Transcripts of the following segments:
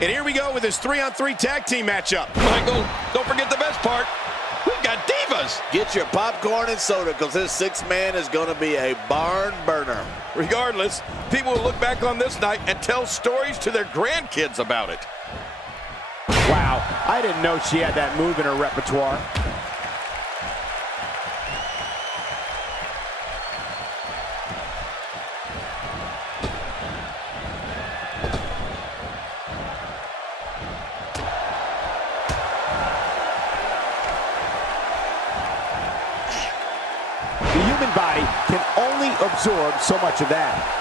And here we go with this 3-on-3 tag team matchup. Michael, don't forget the best part. We've got divas. Get your popcorn and soda, because this six-man is going to be a barn burner. Regardless, people will look back on this night and tell stories to their grandkids about it. Wow, I didn't know she had that move in her repertoire. The human body can only absorb so much of that.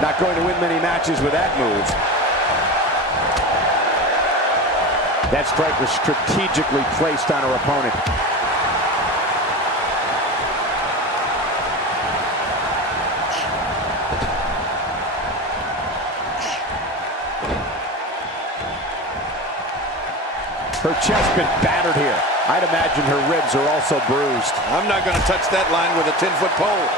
Not going to win many matches with that move. That strike was strategically placed on her opponent. Her chest been battered here. I'd imagine her ribs are also bruised. I'm not going to touch that line with a 10-foot pole.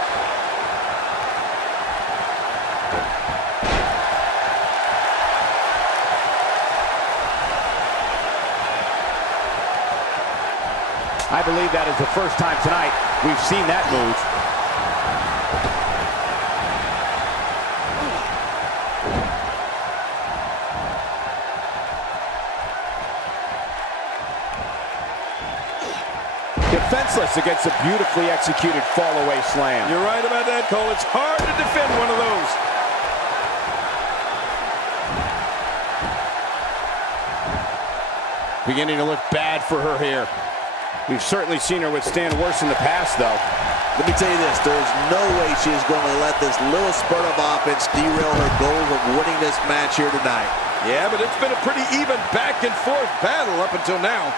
I believe that is the first time tonight we've seen that move. Defenseless against a beautifully executed fall-away slam. You're right about that, Cole. It's hard to defend one of those. Beginning to look bad for her here. We've certainly seen her withstand worse in the past, though. Let me tell you this, there's no way she is going to let this little spurt of offense derail her goals of winning this match here tonight. Yeah, but it's been a pretty even back-and-forth battle up until now.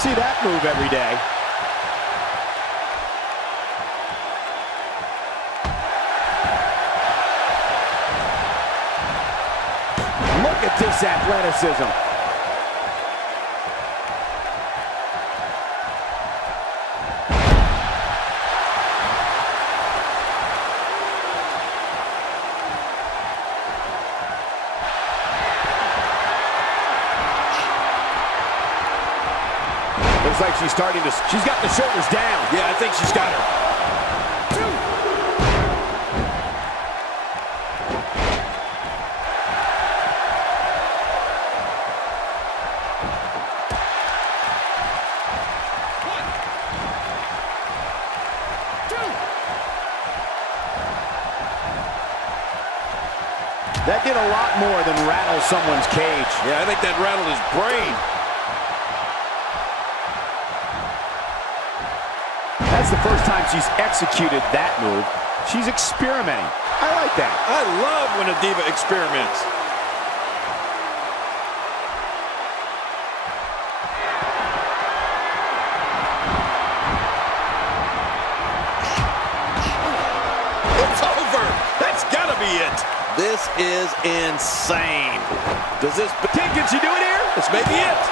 See that move every day. Look at this athleticism. Looks like she's starting to, she's got the shoulders down. Yeah, I think she's got her. That did a lot more than rattle someone's cage. Yeah, I think that rattled his brain. That's the first time she's executed that move. She's experimenting. I like that. I love when a diva experiments. It's over. That's gotta be it. This is insane. Does this... Can she do it here? This may be it.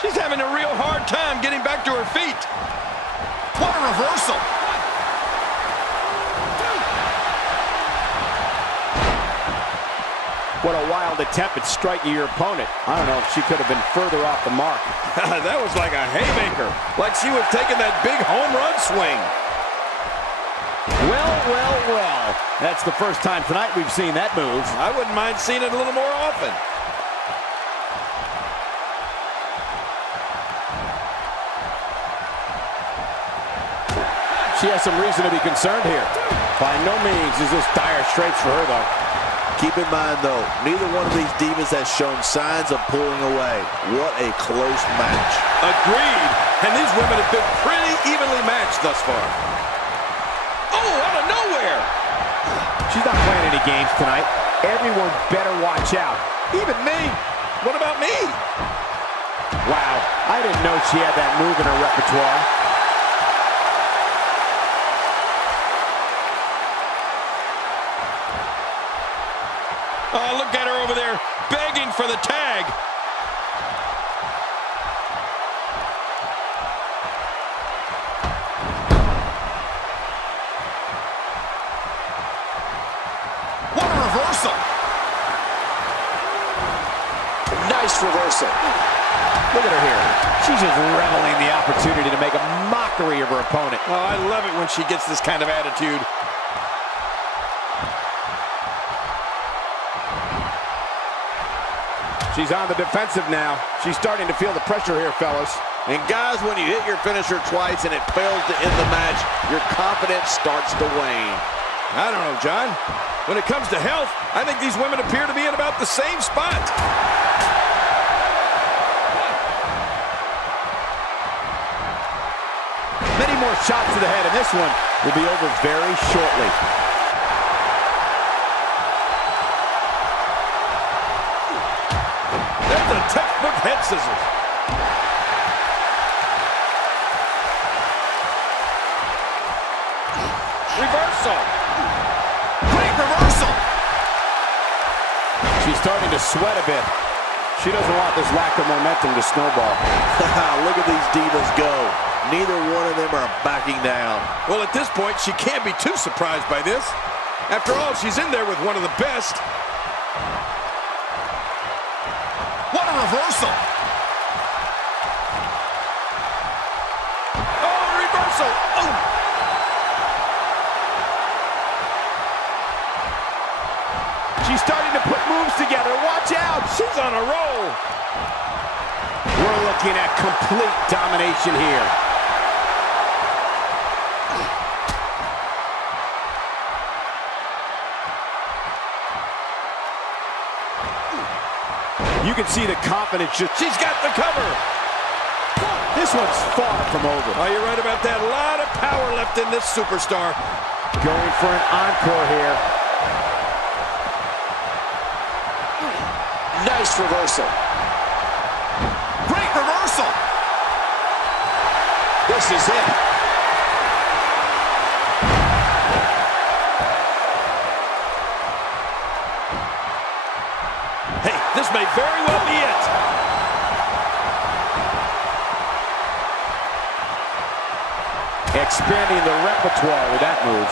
She's having a real hard time getting back to her feet. What a reversal. What a wild attempt at striking your opponent. I don't know if she could have been further off the mark. That was like a haymaker. Like she was taking that big home run swing. Well, well, well. That's the first time tonight we've seen that move. I wouldn't mind seeing it a little more often. She has some reason to be concerned here. By no means is this dire straits for her, though. Keep in mind, though, neither one of these divas has shown signs of pulling away. What a close match. Agreed. And these women have been pretty evenly matched thus far. Oh, out of nowhere. She's not playing any games tonight. Everyone better watch out. Even me. What about me? Wow, I didn't know she had that move in her repertoire. Oh, look at her over there, begging for the tag. What a reversal. Nice reversal. Look at her here. She's just reveling the opportunity to make a mockery of her opponent. Oh, I love it when she gets this kind of attitude. She's on the defensive now. She's starting to feel the pressure here, fellas. And guys, when you hit your finisher twice and it fails to end the match, your confidence starts to wane. I don't know, John. When it comes to health, I think these women appear to be in about the same spot. Many more shots to the head, and this one will be over very shortly. That's a textbook head scissors. Reversal. Great reversal. She's starting to sweat a bit. She doesn't want this lack of momentum to snowball. Look at these divas go. Neither one of them are backing down. Well, at this point, she can't be too surprised by this. After all, she's in there with one of the best. What a reversal. Oh, reversal. Oh. She's starting to put moves together. Watch out. She's on a roll. We're looking at complete domination here. You can see the confidence. She's got the cover. This one's far from over. Oh, you're right about that. A lot of power left in this superstar. Going for an encore here. Nice reversal. Great reversal. This is it. Hey, this may very well be it. Expanding the repertoire with that move.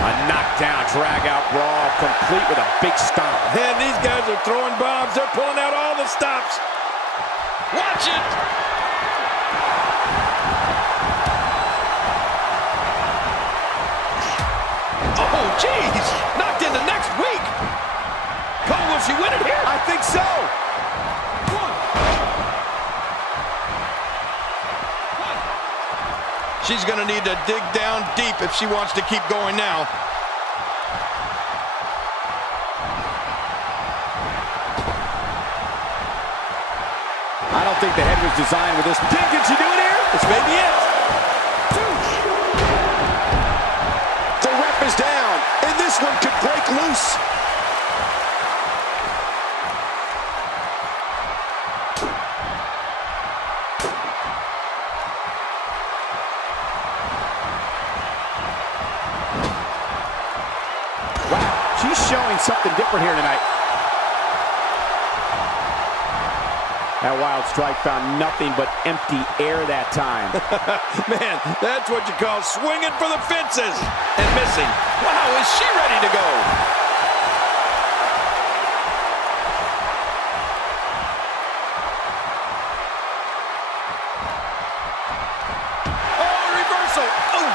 A knockdown, drag-out brawl, complete with a big stomp. Man, these guys are throwing bombs. They're pulling out all the stops. Watch it. Oh, geez. Knocked into next week. Cole, will she win it here? I think so. She's going to need to dig down deep if she wants to keep going now. I don't think the head was designed with this. Can she do it here? This may be it. The ref is down, and this one could break loose. Wow, she's showing something different here tonight. That wild strike found nothing but empty air that time. Man, that's what you call swinging for the fences and missing. Wow, is she ready to go? Oh, reversal. Oh.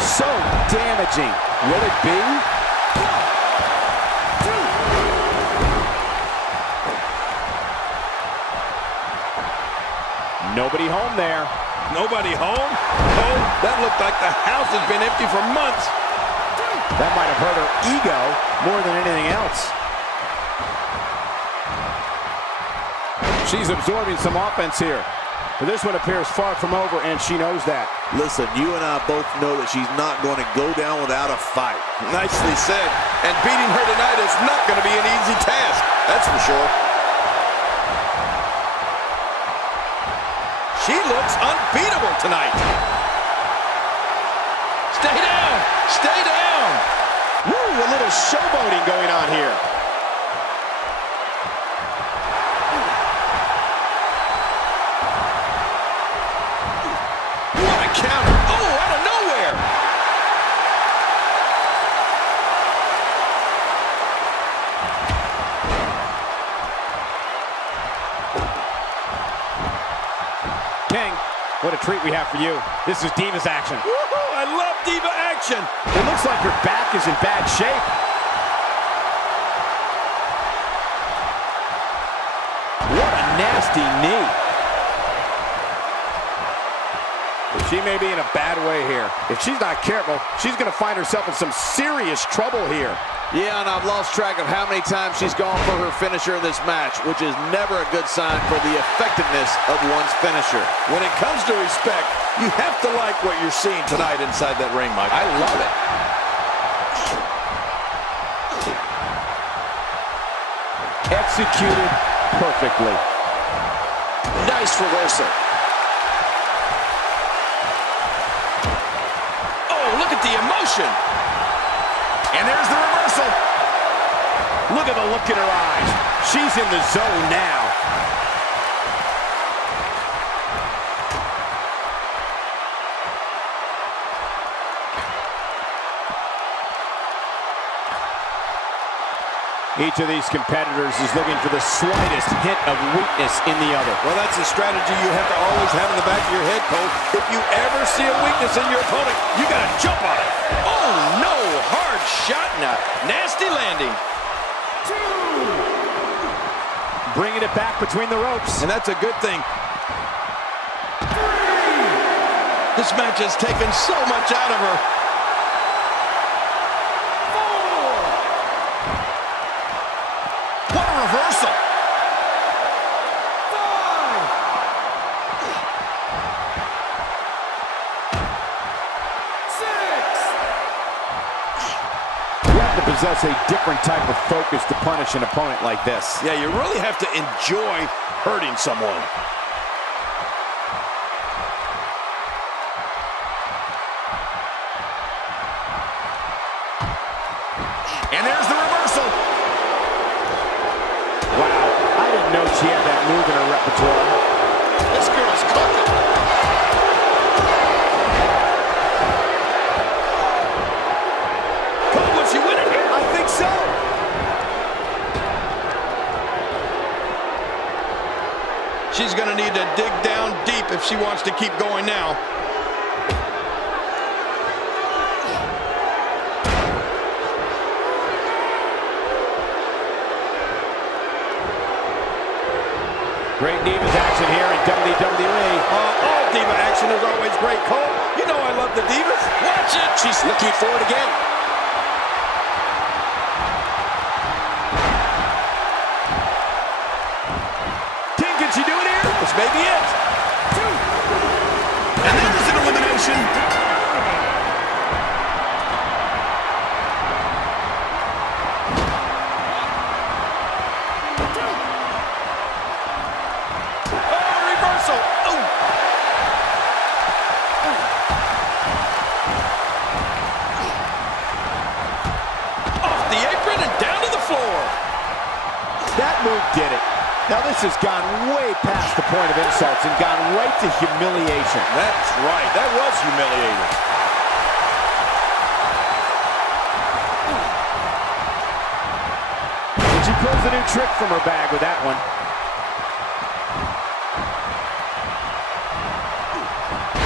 So damaging. Will it be? Nobody home there. Nobody home? Oh, that looked like the house has been empty for months. That might have hurt her ego more than anything else. She's absorbing some offense here. But this one appears far from over, and she knows that. Listen, you and I both know that she's not going to go down without a fight. Nicely said. And beating her tonight is not going to be an easy task. That's for sure. She looks unbeatable tonight. Stay down. Stay down. Woo, a little showboating going on here. Counter. Oh, out of nowhere. King, what a treat we have for you. This is Divas action. Woohoo, I love Diva action. It looks like her back is in bad shape. What a nasty knee. She may be in a bad way here. If she's not careful, she's going to find herself in some serious trouble here. Yeah, and I've lost track of how many times she's gone for her finisher in this match, which is never a good sign for the effectiveness of one's finisher. When it comes to respect, you have to like what you're seeing tonight inside that ring, Mike. I love it. Executed perfectly. Nice reversal. Look at the emotion. And there's the reversal. Look at the look in her eyes. She's in the zone now. Each of these competitors is looking for the slightest hint of weakness in the other. Well, that's a strategy you have to always have in the back of your head, Cole. If you ever see a weakness in your opponent, you got to jump on it. Oh, no. Hard shot and a nasty landing. Bringing it back between the ropes. And that's a good thing. This match has taken so much out of her. What a reversal. 5, 6. You have to possess a different type of focus to punish an opponent like this. Yeah, you really have to enjoy hurting someone. And there's the reversal. Wow, I didn't know she had that move in her repertoire. This girl's cooking. Cole, will she win it here? I think so. She's going to need to dig down deep if she wants to keep going now. Great Divas action here in WWE. All Diva action is always great, Cole. You know I love the Divas. Watch it. She's looking for it again. King, can she do it here? This may be it. And there's an elimination. Reversal. Oh. Off the apron and down to the floor. That move did it. Now this has gone way past the point of insults and gone right to humiliation. That's right. That was humiliating. And she pulls a new trick from her bag with that one.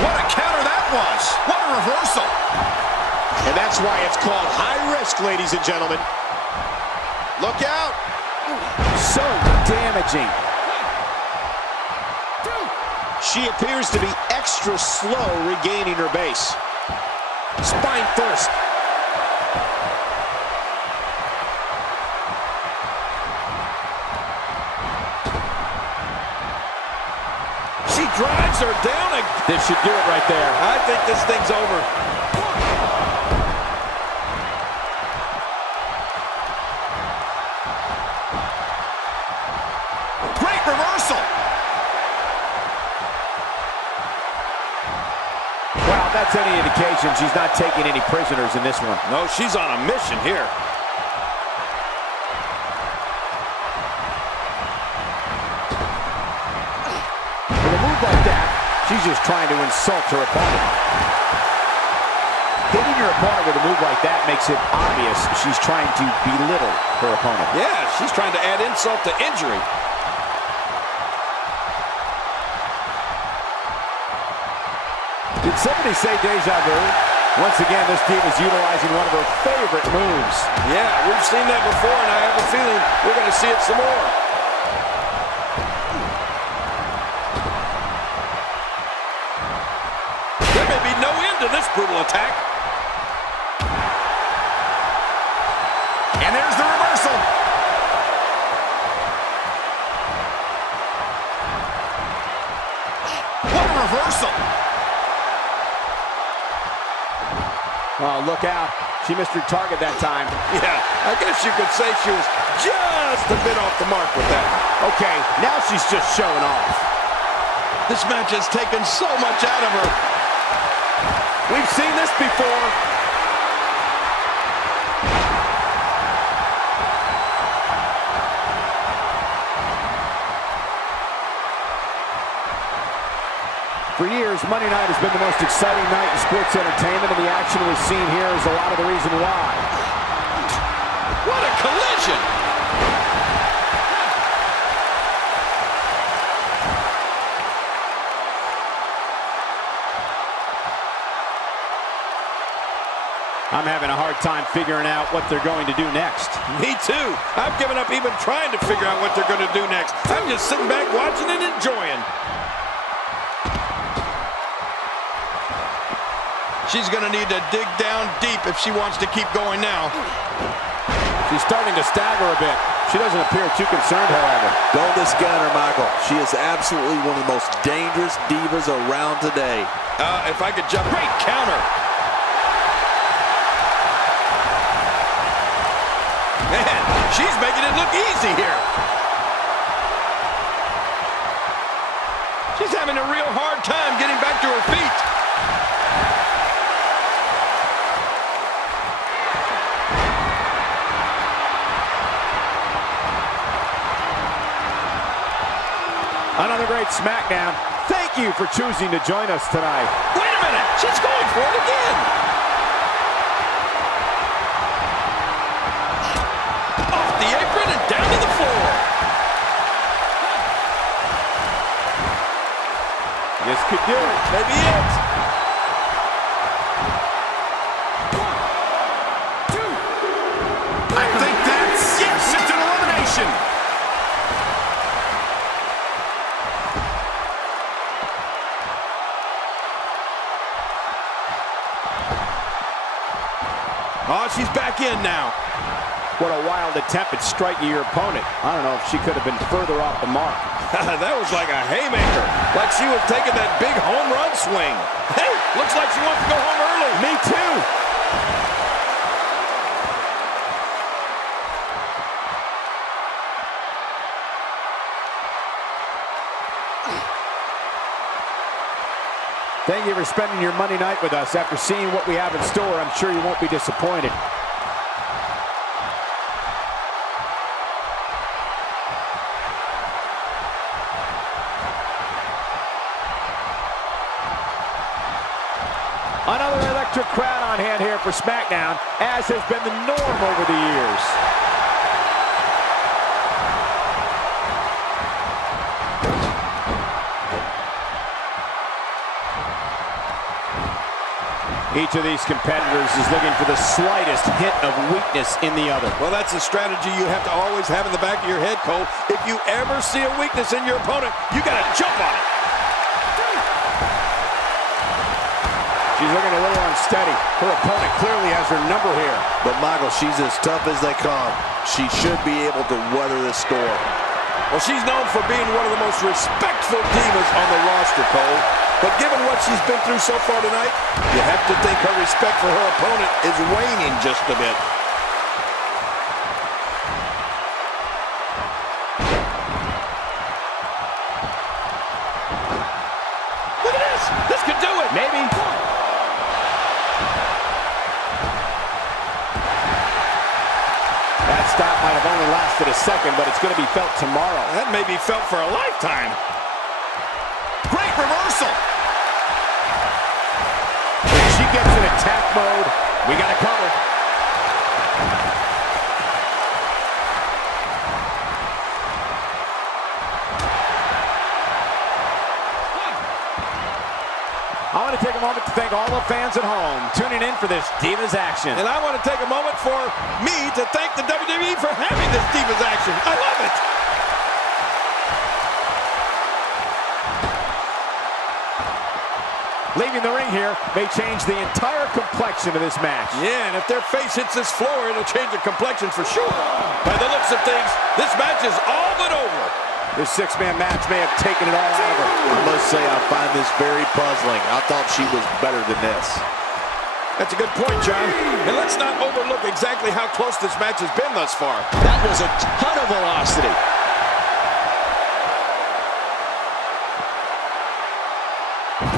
What a counter that was. What a reversal. And that's why it's called high risk, ladies and gentlemen. Look out. So damaging. She appears to be extra slow regaining her base. Spine first. drives her down again. This should do it right there. I think this thing's over. Great reversal. Well, if that's any indication, she's not taking any prisoners in this one. No, she's on a mission here. With a move like that, she's just trying to insult her opponent. Hitting your opponent with a move like that makes it obvious she's trying to belittle her opponent. Yeah, she's trying to add insult to injury. Did somebody say deja vu? Once again, this team is utilizing one of her favorite moves. Yeah, we've seen that before, and I have a feeling we're going to see it some more. There may be no end to this brutal attack. And there's the reversal. What a reversal. Oh, look out. She missed her target that time. Yeah, I guess you could say she was just a bit off the mark with that. Okay, now she's just showing off. This match has taken so much out of her. We've seen this before. For years, Monday night has been the most exciting night in sports entertainment, and the action we've seen here is a lot of the reason why. What a collision! I'm having a hard time figuring out what they're going to do next. Me too. I've given up even trying to figure out what they're going to do next. I'm just sitting back watching and enjoying. She's going to need to dig down deep if she wants to keep going now. She's starting to stagger a bit. She doesn't appear too concerned, however. Don't discount her, Michael. She is absolutely one of the most dangerous divas around today. If I could jump. Great counter. Man, she's making it look easy here. She's having a real hard time getting back to her feet. Another great SmackDown. Thank you for choosing to join us tonight. Wait a minute, she's going for it again. Off the apron and down to the floor. This could do it. Maybe it. 1, 2. I think that's, yes, it's an elimination. Oh, she's back in now. What a wild attempt at striking your opponent. I don't know if she could have been further off the mark. That was like a haymaker. Like she was taking that big home run swing. Hey, looks like she wants to go home early. Me too. Thank you for spending your Monday night with us. After seeing what we have in store, I'm sure you won't be disappointed. Another electric crowd on hand here for SmackDown, as has been the norm over the years. Each of these competitors is looking for the slightest hint of weakness in the other. Well, that's a strategy you have to always have in the back of your head, Cole. If you ever see a weakness in your opponent, you got to jump on it. She's looking a little unsteady. Her opponent clearly has her number here. But, Michael, she's as tough as they come. She should be able to weather this storm. Well, she's known for being one of the most respectful divas on the roster, Cole. But given what she's been through so far tonight, you have to think her respect for her opponent is waning just a bit. Look at this! This could do it! Maybe. That stop might have only lasted a second, but it's going to be felt tomorrow. That may be felt for a lifetime. Great reversal. If she gets in attack mode, we got to cover. I want to take a moment to thank all the fans at home tuning in for this Divas action. And I want to take a moment for me to thank the WWE for having this Divas action. I love it. Leaving the ring here may change the entire complexion of this match. Yeah, and if their face hits this floor, it'll change the complexion for sure. By the looks of things, this match is all but over. This six-man match may have taken it all out of her. I must say, I find this very puzzling. I thought she was better than this. That's a good point, John. And let's not overlook exactly how close this match has been thus far. That was a ton of velocity.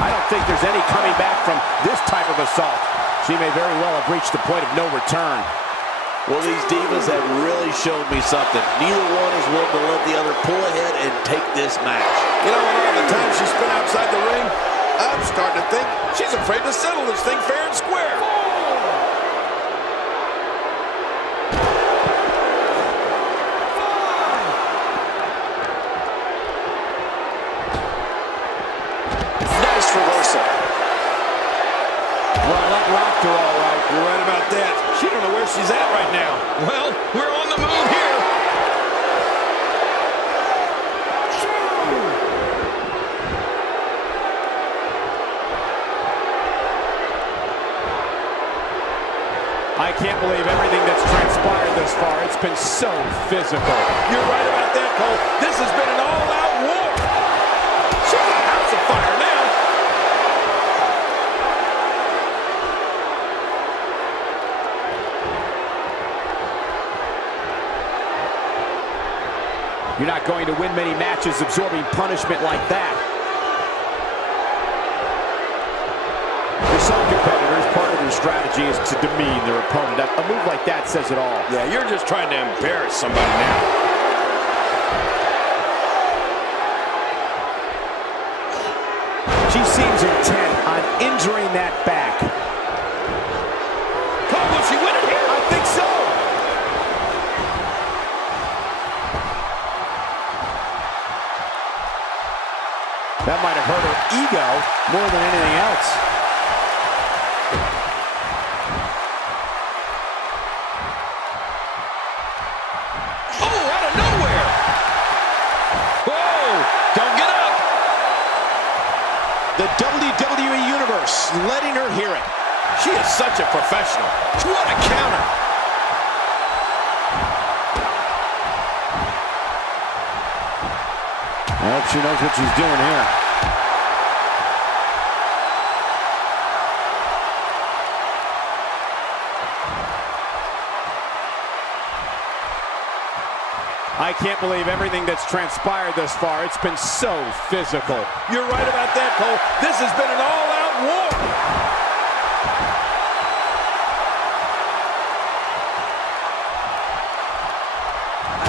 I don't think there's any coming back from this type of assault. She may very well have reached the point of no return. Well, these divas have really shown me something. Neither one is willing to let the other pull ahead and take this match. You know, in all the time she spent outside the ring, I'm starting to think she's afraid to settle this thing fair and square. Nice reversal. Well, that rocked her all right. You're right about that. She don't know where she's at right now. Well, we're on the move here. I can't believe everything that's transpired this far. It's been so physical. You're right about that, Cole. This has been an all-out war. She's a house of fire now. You're not going to win many matches absorbing punishment like that. For some competitors, part of their strategy is to demean their opponent. A move like that says it all. Yeah, you're just trying to embarrass somebody now. She seems intent on injuring that back. Cole, will she win it here? I think so. That might have hurt her ego more than anything else. Oh, out of nowhere. Whoa, don't get up. The WWE Universe letting her hear it. She is such a professional. What a counter. I hope she knows what she's doing here. I can't believe everything that's transpired thus far. It's been so physical. You're right about that, Cole. This has been an all-out war.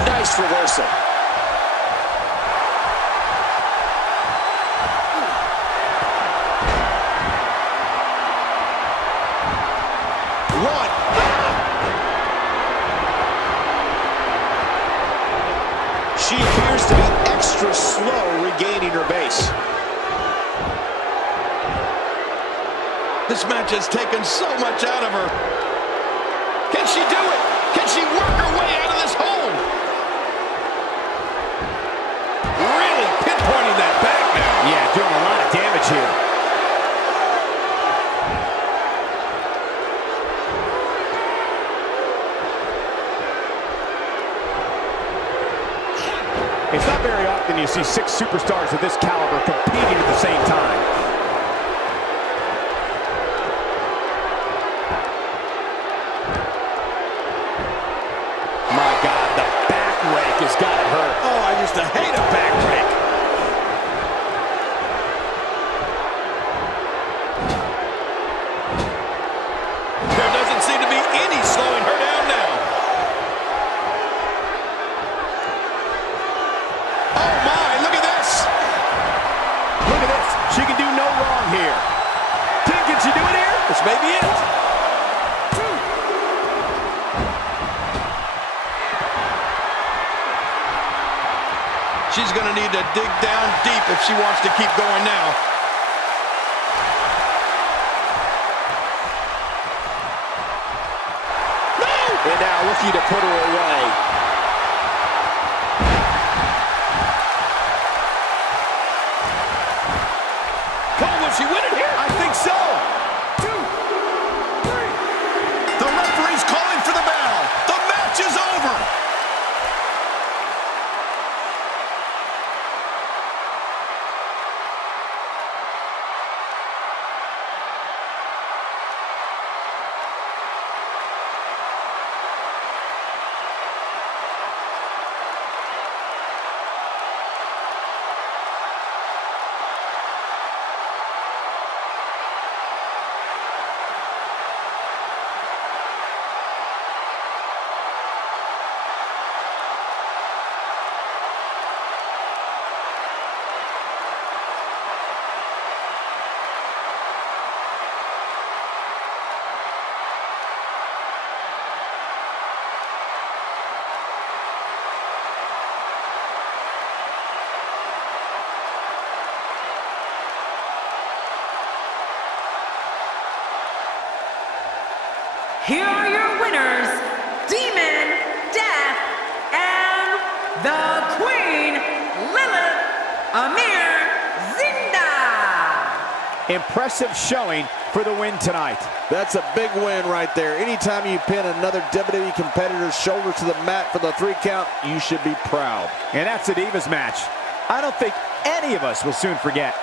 Nice reversal. She appears to be extra slow regaining her base. This match has taken so much out of her. Can she do it? Can she work her way out of this hole? Really pinpointing that back now. Yeah, doing a lot of damage here. It's not see 6 superstars of this caliber competing at the same time. My God, the back rake has got to hurt. Oh, I used to hate a back rake. There doesn't seem to be any slowing her down now. Oh my, look at this. Look at this. She can do no wrong here. Can she do it here? This may be it. She's going to need to dig down deep if she wants to keep going now. No! And now looking to put her away. Cole, will she win it here? I think so. 2, 3. The referee's calling for the bell. The match is over. Here are your winners, Demon Death and the Queen, Lilith Amir Zinda. Impressive showing for the win tonight. That's a big win right there. Anytime you pin another WWE competitor's shoulder to the mat for the 3 count, you should be proud. And that's the Divas match. I don't think any of us will soon forget.